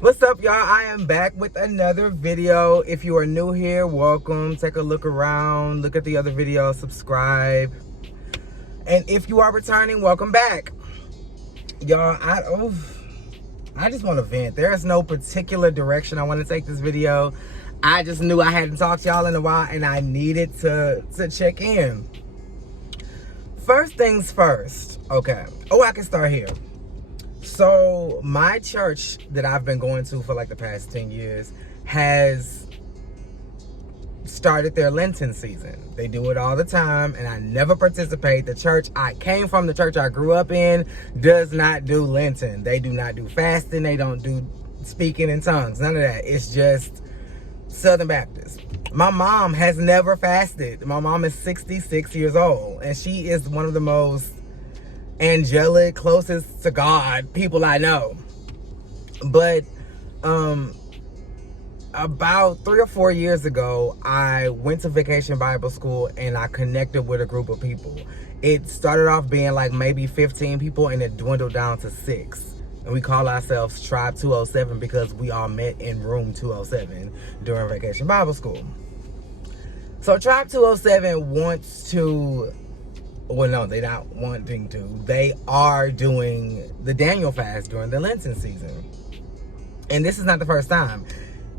What's up, y'all? I am back with another video. If you are new here, welcome. Take a look around, look at the other videos, subscribe. And if you are returning, welcome back. Y'all, I just want to vent. There is no particular direction I want to take this video. I just knew I hadn't talked to y'all in a while and I needed to check in. First things first, okay. I can start here. So my church that I've been going to for like the past 10 years has started their Lenten season. They do it all the time and I never participate. The church I came from, the church I grew up in, does not do Lenten. They do not do fasting. They don't do speaking in tongues. None of that. It's just Southern Baptist. My mom has never fasted. My mom is 66 years old and she is one of the most angelic, closest to God people I know. But about 3 or 4 years ago, I went to Vacation Bible School and I connected with a group of people. It started off being like maybe 15 people and it dwindled down to 6. And we call ourselves Tribe 207 because we all met in room 207 during Vacation Bible School. So Tribe 207 wants to, well, no, they're not wanting to. They are doing the Daniel fast during the Lenten season. And this is not the first time.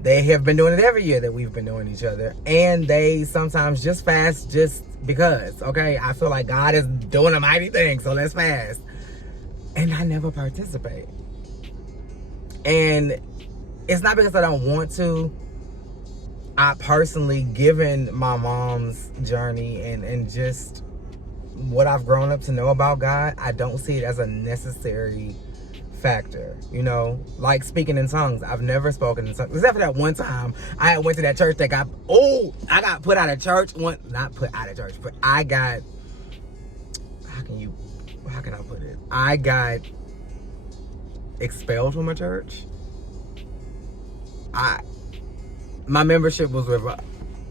They have been doing it every year that we've been doing each other. And they sometimes just fast just because, okay? I feel like God is doing a mighty thing, so let's fast. And I never participate. And it's not because I don't want to. I personally, given my mom's journey and just what I've grown up to know about God, I don't see it as a necessary factor, you know, like speaking in tongues. I've never spoken in tongues except for that one time I went to that church that got put out of church. Not put out of church, but I got, how can I put it? I got expelled from a church. My membership was revoked.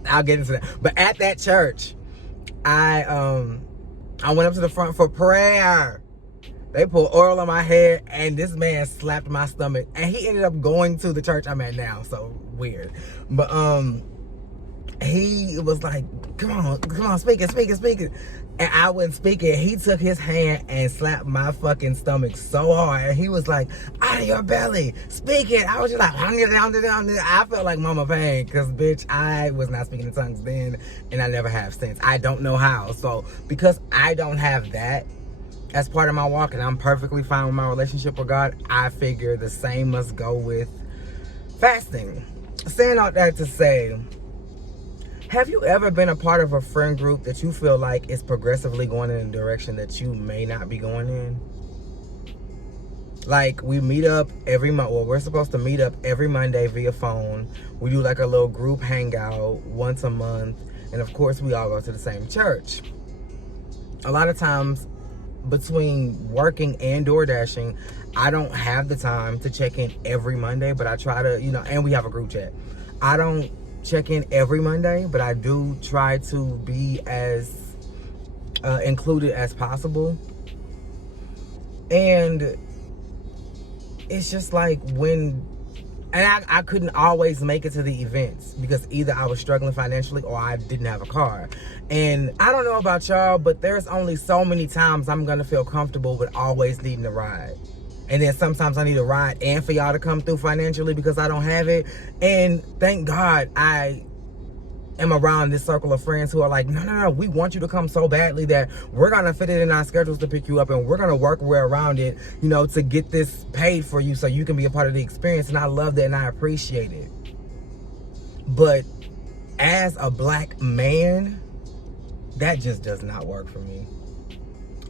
I'll get into that. But at that church, I went up to the front for prayer. They put oil on my head and this man slapped my stomach. And he ended up going to the church I'm at now. So weird. But he was like, come on, speak it. And I wouldn't speak it. He took his hand and slapped my fucking stomach so hard. And he was like, out of your belly, speak it. I was just like, I felt like Mama Pain. Because, bitch, I was not speaking in tongues then. And I never have since. I don't know how. So, because I don't have that as part of my walk, and I'm perfectly fine with my relationship with God, I figure the same must go with fasting. Saying all that to say, have you ever been a part of a friend group that you feel like is progressively going in a direction that you may not be going in? Like, we meet up every month. Well, we're supposed to meet up every Monday via phone. We do like a little group hangout once a month. And of course, we all go to the same church. A lot of times, between working and door dashing, I don't have the time to check in every Monday, but I try to, you know, and we have a group chat. I don't check in every Monday, but I do try to be as included as possible. And it's just like I couldn't always make it to the events because either I was struggling financially or I didn't have a car. And I don't know about y'all, but there's only so many times I'm gonna feel comfortable with always needing a ride. And then sometimes I need a ride and for y'all to come through financially because I don't have it. And thank God I am around this circle of friends who are like, no, we want you to come so badly that we're gonna fit it in our schedules to pick you up and we're gonna work way around it, you know, to get this paid for you so you can be a part of the experience. And I love that and I appreciate it. But as a black man, that just does not work for me.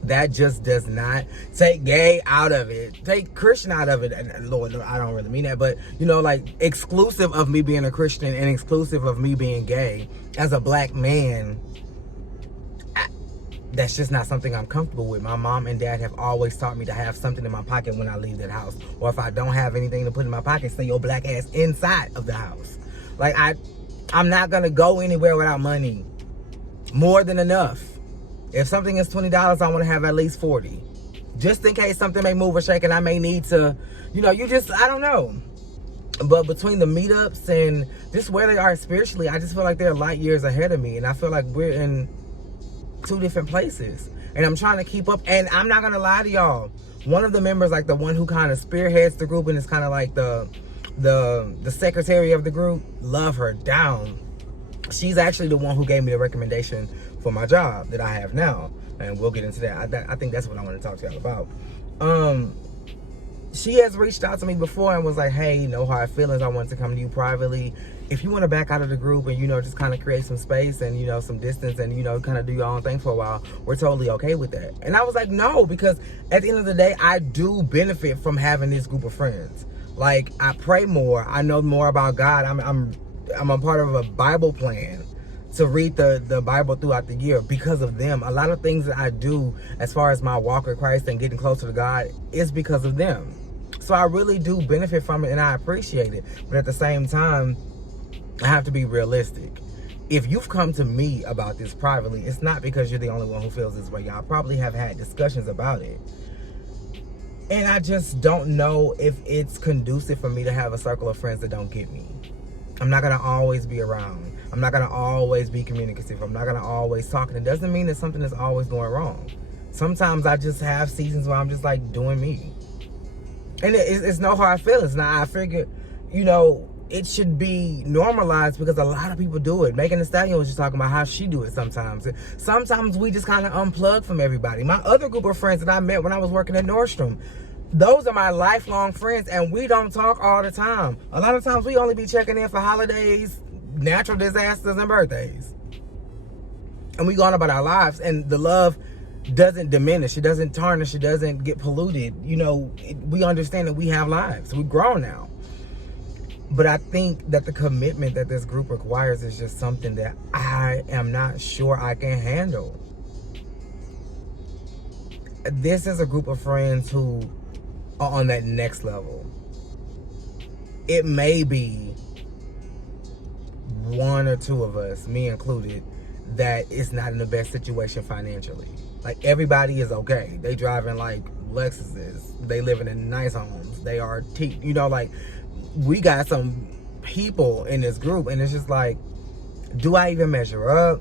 That just does not. Take gay out of it. Take Christian out of it. And Lord, I don't really mean that. But, you know, like, exclusive of me being a Christian and exclusive of me being gay, as a black man, that's just not something I'm comfortable with. My mom and dad have always taught me to have something in my pocket when I leave that house. Or if I don't have anything to put in my pocket, stay your black ass inside of the house. Like, I'm not going to go anywhere without money. More than enough. If something is $20, I want to have at least 40. Just in case something may move or shake and I may need to, you know, I don't know. But between the meetups and just where they are spiritually, I just feel like they're light years ahead of me. And I feel like we're in two different places. And I'm trying to keep up. And I'm not going to lie to y'all. One of the members, like the one who kind of spearheads the group and is kind of like the secretary of the group, love her down. She's actually the one who gave me the recommendation for my job that I have now. And we'll get into that. I think that's what I want to talk to y'all about. She has reached out to me before and was like, hey, no hard feelings. I want to come to you privately. If you want to back out of the group and, just kind of create some space and, some distance and, kind of do your own thing for a while, we're totally okay with that. And I was like, no, because at the end of the day, I do benefit from having this group of friends. Like, I pray more. I know more about God. I'm a part of a Bible plan to read the Bible throughout the year because of them. A lot of things that I do as far as my walk with Christ and getting closer to God is because of them. So I really do benefit from it and I appreciate it. But at the same time, I have to be realistic. If you've come to me about this privately, it's not because you're the only one who feels this way. Y'all probably have had discussions about it. And I just don't know if it's conducive for me to have a circle of friends that don't get me. I'm not going to always be around. I'm not going to always be communicative. I'm not going to always talk. And it doesn't mean that something is always going wrong. Sometimes I just have seasons where I'm just like doing me. And it's no hard feelings. Now, I figured, it should be normalized because a lot of people do it. Megan Thee Stallion was just talking about how she do it sometimes. Sometimes we just kind of unplug from everybody. My other group of friends that I met when I was working at Nordstrom, those are my lifelong friends, and we don't talk all the time. A lot of times we only be checking in for holidays, natural disasters, and birthdays. And we go on about our lives, and the love doesn't diminish. It doesn't tarnish. It doesn't get polluted. We understand that we have lives. We're grown now. But I think that the commitment that this group requires is just something that I am not sure I can handle. This is a group of friends who are on that next level. It may be one or two of us, me included, that is not in the best situation financially. Like, everybody is okay. They driving like Lexuses. They living in nice homes. They are, we got some people in this group, and it's just like, do I even measure up?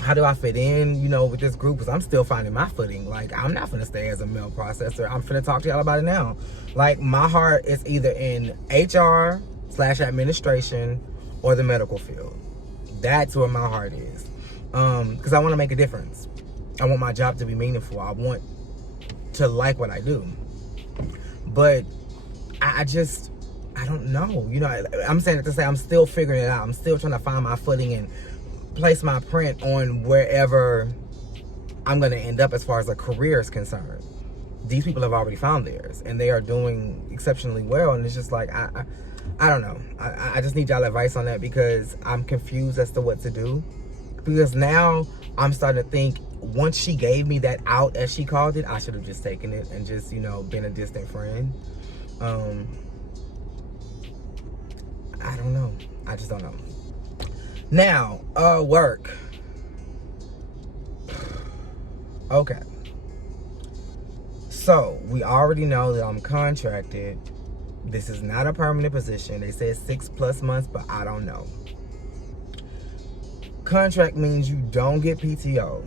How do I fit in, with this group? Because I'm still finding my footing. Like, I'm not finna stay as a mail processor. I'm finna talk to y'all about it now. Like, my heart is either in HR/administration or the medical field. That's where my heart is. Because I want to make a difference. I want my job to be meaningful. I want to like what I do. But I don't know. I'm saying it to say I'm still figuring it out. I'm still trying to find my footing and place my print on wherever I'm going to end up as far as a career is concerned. These people have already found theirs, and they are doing exceptionally well. And it's just like, I don't know. I just need y'all advice on that, because I'm confused as to what to do. Because now I'm starting to think, once she gave me that out, as she called it, I should have just taken it and just, been a distant friend. I don't know. I just don't know. Now, work. Okay. So, we already know that I'm contracted. This is not a permanent position. They said 6+ months, but I don't know. Contract means you don't get PTO.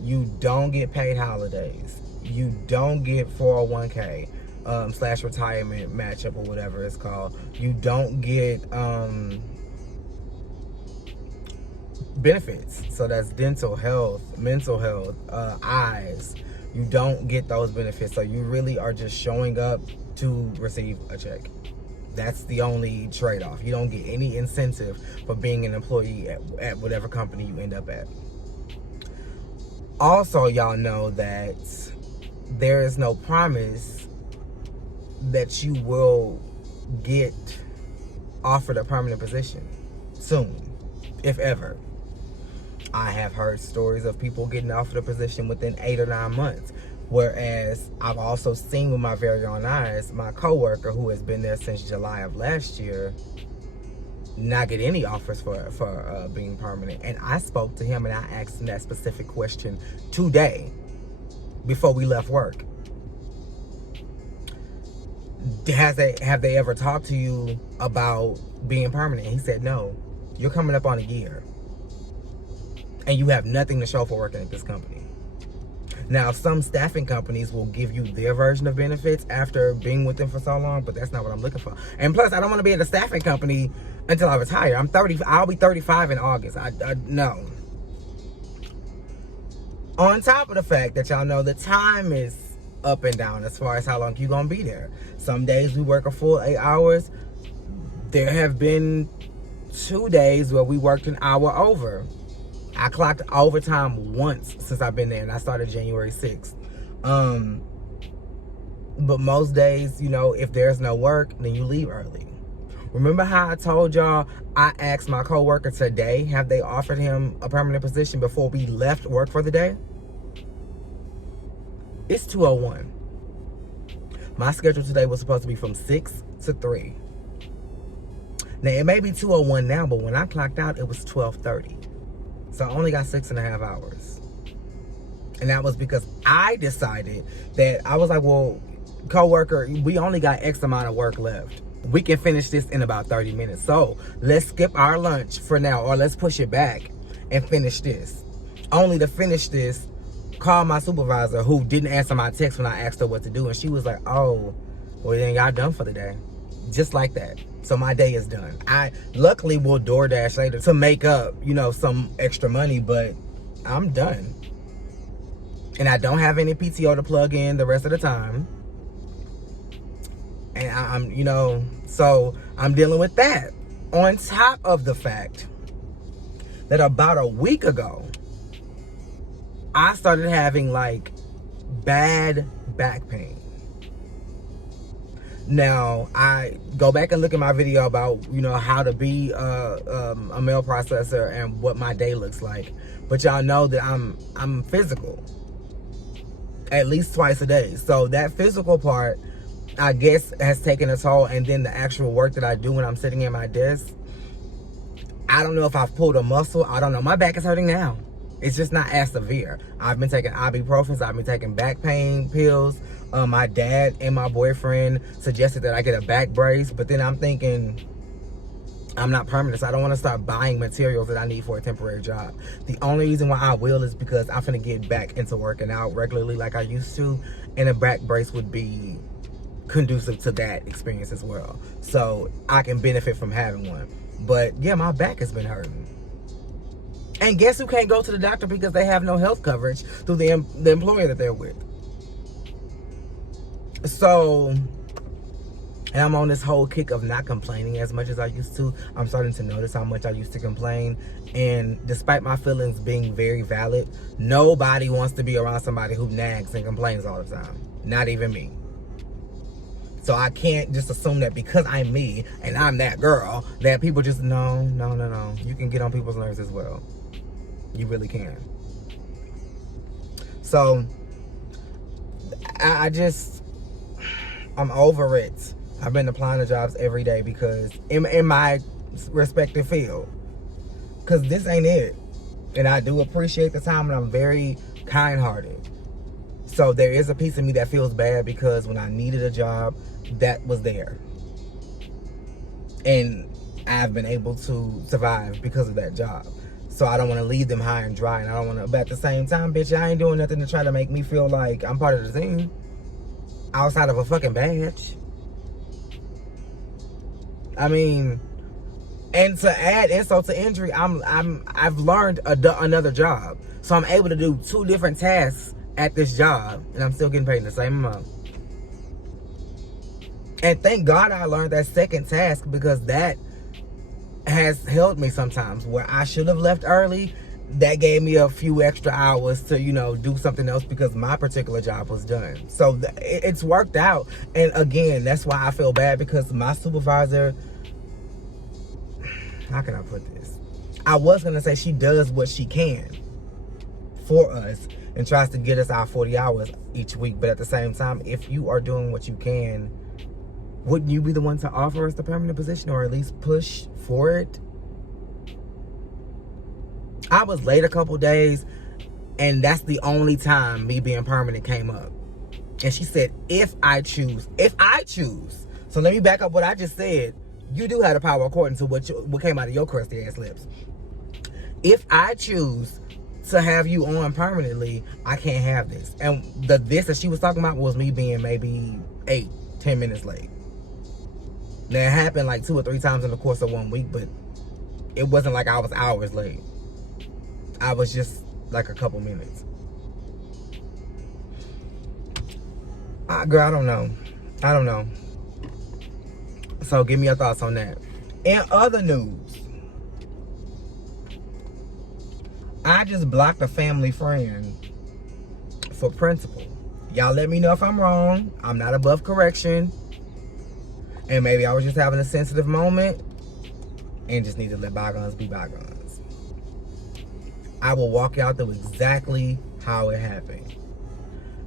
You don't get paid holidays. You don't get 401k. / retirement matchup or whatever it's called. You don't get benefits. So that's dental, health, mental health, eyes. You don't get those benefits. So you really are just showing up to receive a check. That's the only trade-off. You don't get any incentive for being an employee at whatever company you end up at. Also, y'all know that there is no promise that you will get offered a permanent position soon, if ever. I have heard stories of people getting offered a position within 8 or 9 months. Whereas I've also seen with my very own eyes, my coworker who has been there since July of last year not get any offers for being permanent. And I spoke to him and I asked him that specific question today before we left work. have they ever talked to you about being permanent? He said, no. You're coming up on a year. And you have nothing to show for working at this company. Now, some staffing companies will give you their version of benefits after being with them for so long, but that's not what I'm looking for. And plus, I don't want to be at a staffing company until I retire. I'm 30. I'll be 35 in August. No. On top of the fact that y'all know the time is up and down as far as how long you're going to be there. Some days we work a full 8 hours. There have been 2 days where we worked an hour over. I clocked overtime once since I've been there, and I started January 6th. But most days, you know, if there's no work, then you leave early. Remember how I told y'all I asked my coworker today, have they offered him a permanent position before we left work for the day? It's 2:01. My schedule today was supposed to be from 6 to 3. Now, it may be 2:01 now, but when I clocked out, it was 12:30. So I only got 6.5 hours. And that was because I decided that I was like, well, coworker, we only got X amount of work left. We can finish this in about 30 minutes. So let's skip our lunch for now, or let's push it back and finish this. Only to finish this, call my supervisor, who didn't answer my text when I asked her what to do. And she was like, oh, well, then y'all done for the day. Just like that. So my day is done. I luckily will DoorDash later to make up, you know, some extra money, but I'm done. And I don't have any PTO to plug in the rest of the time. And I'm, you know, so I'm dealing with that. On top of the fact that about a week ago, I started having like bad back pain. Now, I go back and look at my video about, you know, how to be a mail processor and what my day looks like. But y'all know that I'm physical at least twice a day. So that physical part, I guess, has taken a toll. And then the actual work that I do when I'm sitting at my desk, I don't know if I've pulled a muscle. I don't know. My back is hurting now. It's just not as severe. I've been taking ibuprofen. I've been taking back pain pills. My dad and my boyfriend suggested that I get a back brace, but then I'm thinking I'm not permanent, so I don't want to start buying materials that I need for a temporary job. The only reason why I will is because I'm finna get back into working out regularly like I used to, and a back brace would be conducive to that experience as well. So I can benefit from having one. But yeah, my back has been hurting. And guess who can't go to the doctor because they have no health coverage through the employer that they're with? So, and I'm on this whole kick of not complaining as much as I used to. I'm starting to notice how much I used to complain. And despite my feelings being very valid, nobody wants to be around somebody who nags and complains all the time. Not even me. So I can't just assume that because I'm me and I'm that girl, that people just, no. You can get on people's nerves as well. You really can. So, I'm over it. I've been applying to jobs every day because in my respective field, because this ain't it. And I do appreciate the time, and I'm very kind-hearted. So there is a piece of me that feels bad because when I needed a job, that was there. And I've been able to survive because of that job. So I don't want to leave them high and dry, and I don't want to, but at the same time, bitch, I ain't doing nothing to try to make me feel like I'm part of the team outside of a fucking badge. I mean, and to add insult to injury, I've learned another job, so I'm able to do 2 different tasks at this job, and I'm still getting paid the same amount. And thank God I learned that second task, because that has helped me sometimes where I should have left early. That gave me a few extra hours to, you know, do something else because my particular job was done. So it's worked out. And again, that's why I feel bad, because my supervisor, how can I put this? I was going to say she does what she can for us and tries to get us our 40 hours each week. But at the same time, if you are doing what you can, wouldn't you be the one to offer us the permanent position, or at least push for it? I was late a couple days, and that's the only time me being permanent came up. And she said, if I choose. So let me back up what I just said. You do have the power according to what came out of your crusty ass lips. If I choose to have you on permanently, I can't have this. And this that she was talking about was me being maybe 8-10 minutes late. Now, it happened like 2 or 3 times in the course of 1 week, but it wasn't like I was hours late. I was just like a couple minutes. Girl, I don't know. So give me your thoughts on that. In other news, I just blocked a family friend for principle. Y'all let me know if I'm wrong. I'm not above correction. And maybe I was just having a sensitive moment and just need to let bygones be bygones. I will walk y'all through exactly how it happened.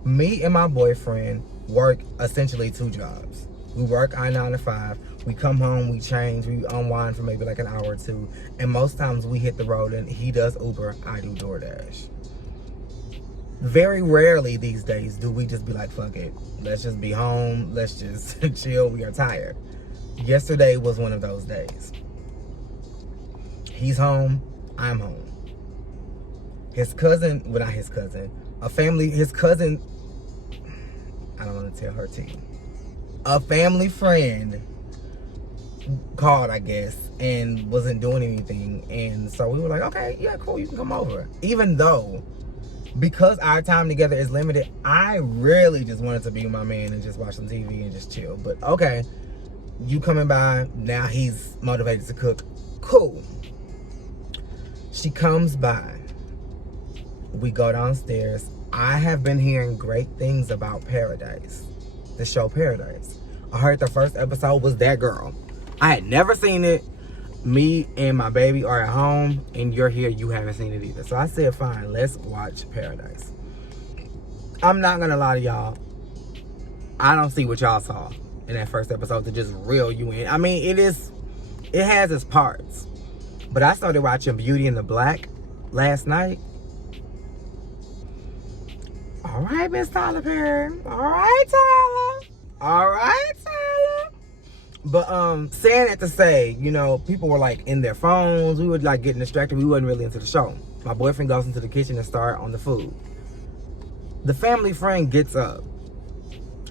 Me and my boyfriend work essentially 2 jobs. We work our 9 to 5. We come home, we change, we unwind for maybe like an hour or 2. And most times we hit the road and he does Uber, I do DoorDash. Very rarely these days do we just be like, fuck it. Let's just be home. Let's just chill. We are tired. Yesterday was one of those days. He's home. I'm home. His cousin, well, not his cousin, his cousin, I don't want to tell her team. A family friend called, I guess, and wasn't doing anything. And so we were like, okay, yeah, cool, you can come over. Even though, because our time together is limited, I really just wanted to be with my man and just watch some TV and just chill. But okay, you coming by, now he's motivated to cook. Cool. She comes by. We go downstairs. I have been hearing great things about Paradise, the show Paradise. I heard the first episode was that girl. I had never seen it. Me and my baby are at home, and you're here, you haven't seen it either. So I said, fine, let's watch Paradise. I'm not gonna lie to y'all. I don't see what y'all saw in that first episode to just reel you in. I mean, it has its parts. But I started watching Beauty and the Black last night. All right, Miss Tyler Perry. All right, Tyler. All right, Tyler. But saying that to say, you know, people were like in their phones. We were like getting distracted. We wasn't really into the show. My boyfriend goes into the kitchen and start on the food. The family friend gets up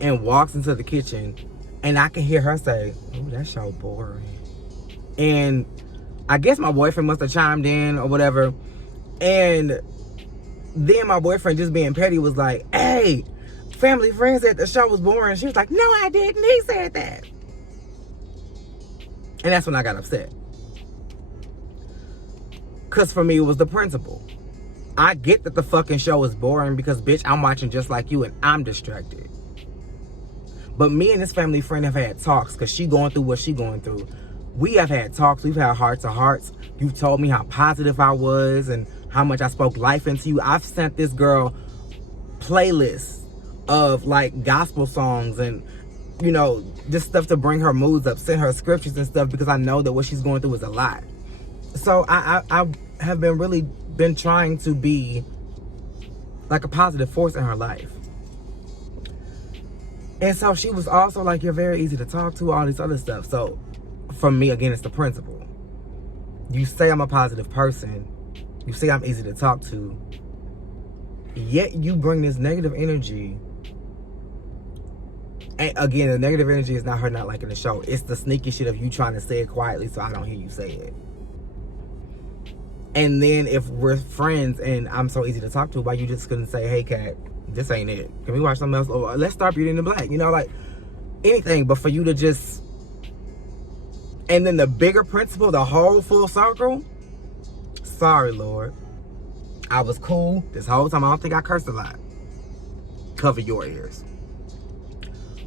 and walks into the kitchen, and I can hear her say, "Oh, that show boring." And I guess my boyfriend must have chimed in or whatever. And then my boyfriend, just being petty, was like, "Hey, family friend said the show was boring." She was like, "No, I didn't. He said that." And that's when I got upset. Because for me, it was the principle. I get that the fucking show is boring because, bitch, I'm watching just like you and I'm distracted. But me and this family friend have had talks because she going through what she going through. We have had talks. We've had heart to hearts. You've told me how positive I was and how much I spoke life into you. I've sent this girl playlists of like gospel songs and, you know, just stuff to bring her moods up, send her scriptures and stuff because I know that what she's going through is a lot. So I have been trying to be like a positive force in her life. And so she was also like, "You're very easy to talk to," all this other stuff. So for me, again, it's the principle. You say I'm a positive person. You say I'm easy to talk to. Yet you bring this negative energy. And again, the negative energy is not her not liking the show. It's the sneaky shit of you trying to say it quietly so I don't hear you say it. And then if we're friends and I'm so easy to talk to, why you just couldn't say, "Hey, Kat, this ain't it. Can we watch something else? Or let's start Beauty in the Black." You know, like anything. But for you to just... And then the bigger principle, the whole full circle. Sorry, Lord. I was cool this whole time. I don't think I cursed a lot. Cover your ears.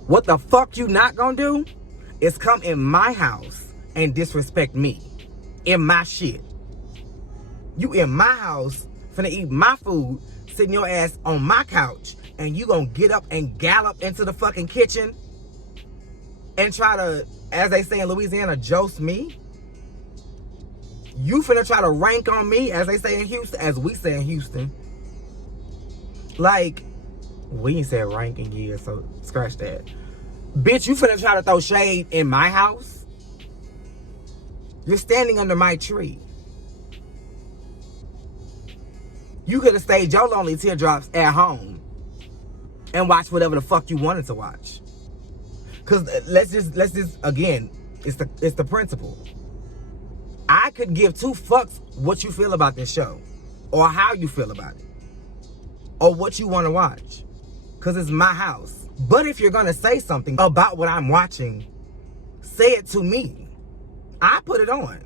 What the fuck you not gonna do is come in my house and disrespect me. In my shit. You in my house, finna eat my food, sitting your ass on my couch, and you gonna get up and gallop into the fucking kitchen and try to, as they say in Louisiana, jost me? You finna try to rank on me, as they say in Houston, as we say in Houston. Like, We ain't said rank in years, so scratch that. Bitch, you finna try to throw shade in my house? You're standing under my tree. You could have stayed your lonely teardrops at home and watched whatever the fuck you wanted to watch. Cause let's just again, it's the principle. I could give two fucks what you feel about this show, or how you feel about it, or what you want to watch, cause it's my house. But if you're gonna say something about what I'm watching, say it to me. I put it on.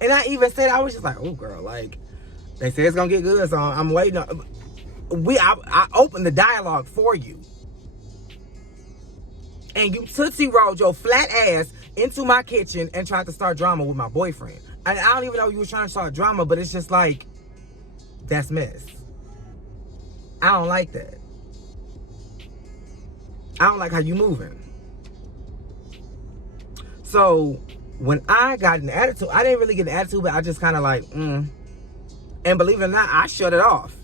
And I even said, I was just like, oh girl, like, they say it's gonna get good, so I'm waiting on. I opened the dialogue for you. And you tootsie rolled your flat ass into my kitchen and tried to start drama with my boyfriend. And I don't even know you were trying to start drama, but it's just like, that's mess. I don't like that. I don't like how you moving. So when I got an attitude, I didn't really get an attitude, but I just kind of like, And believe it or not, I shut it off.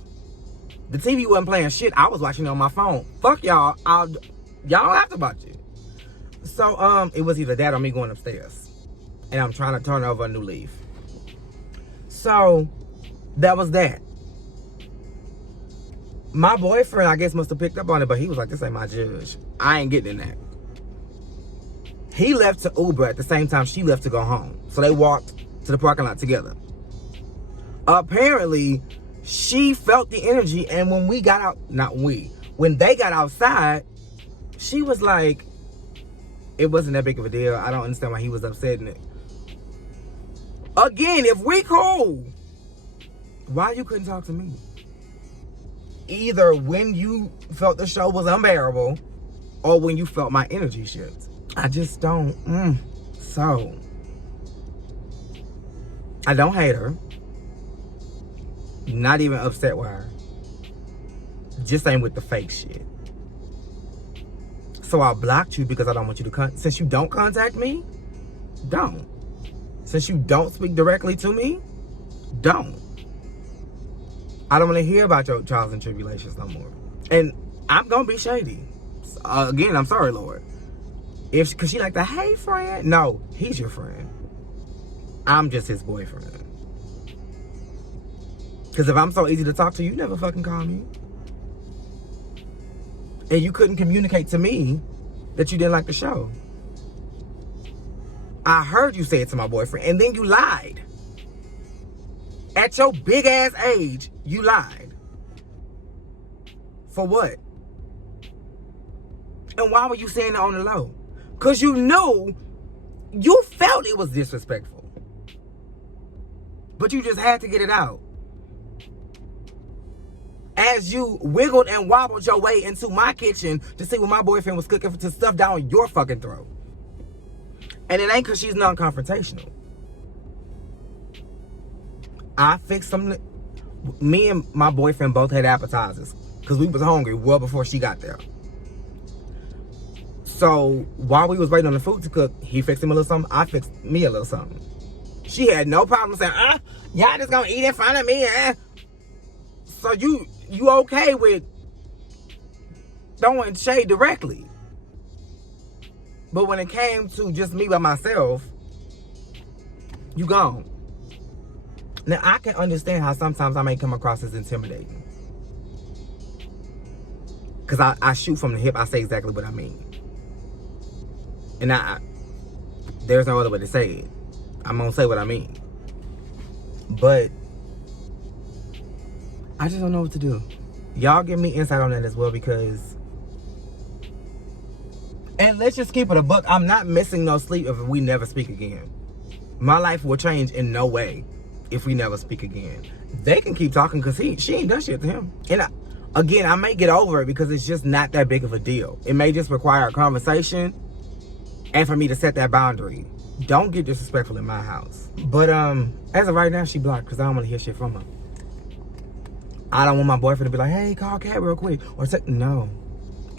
The TV wasn't playing shit. I was watching it on my phone. Fuck y'all. Y'all don't have to watch it. So it was either that or me going upstairs. And I'm trying to turn over a new leaf. So that was that. My boyfriend, I guess, must have picked up on it, but he was like, this ain't my judge. I ain't getting in that. He left to Uber at the same time she left to go home. So they walked to the parking lot together. Apparently, she felt the energy, and when we got out, when they got outside, she was like, it wasn't that big of a deal. I don't understand why he was upsetting it. Again, if we cool, why you couldn't talk to me? Either when you felt the show was unbearable, or when you felt my energy shift. I just don't, So, I don't hate her. Not even upset with her. Just ain't with the fake shit. So I blocked you because I don't want you to since you don't contact me, don't. Since you don't speak directly to me, don't. I don't want to hear about your trials and tribulations no more. And I'm gonna be shady. Again, I'm sorry, Lord. Cause she like the hey friend. No, he's your friend. I'm just his boyfriend. Cause if I'm so easy to talk to, you never fucking call me. And you couldn't communicate to me that you didn't like the show. I heard you say it to my boyfriend, and then you lied. At your big ass age, you lied. For what? And why were you saying it on the low? Because you knew, you felt it was disrespectful. But you just had to get it out. As you wiggled and wobbled your way into my kitchen to see what my boyfriend was cooking to stuff down your fucking throat. And it ain't because she's non-confrontational. I fixed some. Me and my boyfriend both had appetizers because we was hungry well before she got there. So while we was waiting on the food to cook, he fixed him a little something. I fixed me a little something. She had no problem saying, y'all just gonna eat in front of me, So you okay with throwing shade directly. But when it came to just me by myself, you gone. Now, I can understand how sometimes I may come across as intimidating. Because I shoot from the hip. I say exactly what I mean. And there's no other way to say it. I'm going to say what I mean. But I just don't know what to do. Y'all give me insight on that as well, because... And let's just keep it a buck. I'm not missing no sleep if we never speak again. My life will change in no way if we never speak again. They can keep talking because she ain't done shit to him. And again, I may get over it because it's just not that big of a deal. It may just require a conversation and for me to set that boundary. Don't get disrespectful in my house. But as of right now, she blocked because I don't want to hear shit from her. I don't want my boyfriend to be like, hey, call Kat real quick. Or say, no.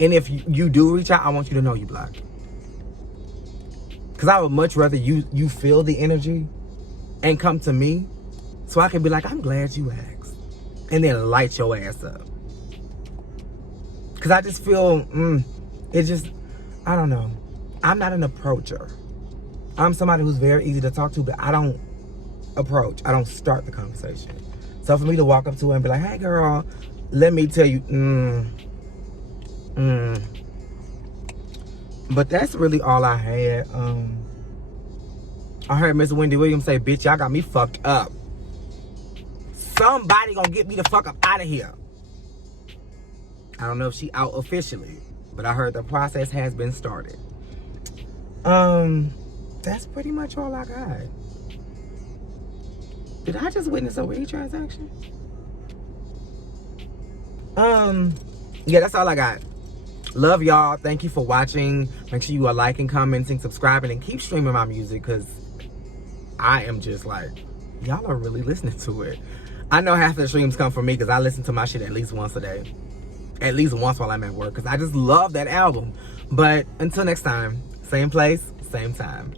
And if you do reach out, I want you to know you blocked. Because I would much rather you feel the energy and come to me so I can be like, I'm glad you asked. And then light your ass up. Because I just feel, I don't know. I'm not an approacher. I'm somebody who's very easy to talk to, but I don't approach. I don't start the conversation. So for me to walk up to her and be like, hey girl, let me tell you, But that's really all I had. I heard Miss Wendy Williams say, bitch, y'all got me fucked up. Somebody gonna get me the fuck up out of here. I don't know if she out officially, but I heard the process has been started. That's pretty much all I got. Did I just witness a weed transaction? Yeah, that's all I got. Love y'all. Thank you for watching. Make sure you are liking, commenting, subscribing, and keep streaming my music, because I am just like, y'all are really listening to it. I know half the streams come from me because I listen to my shit at least once a day. At least once while I'm at work, because I just love that album. But until next time, same place, same time.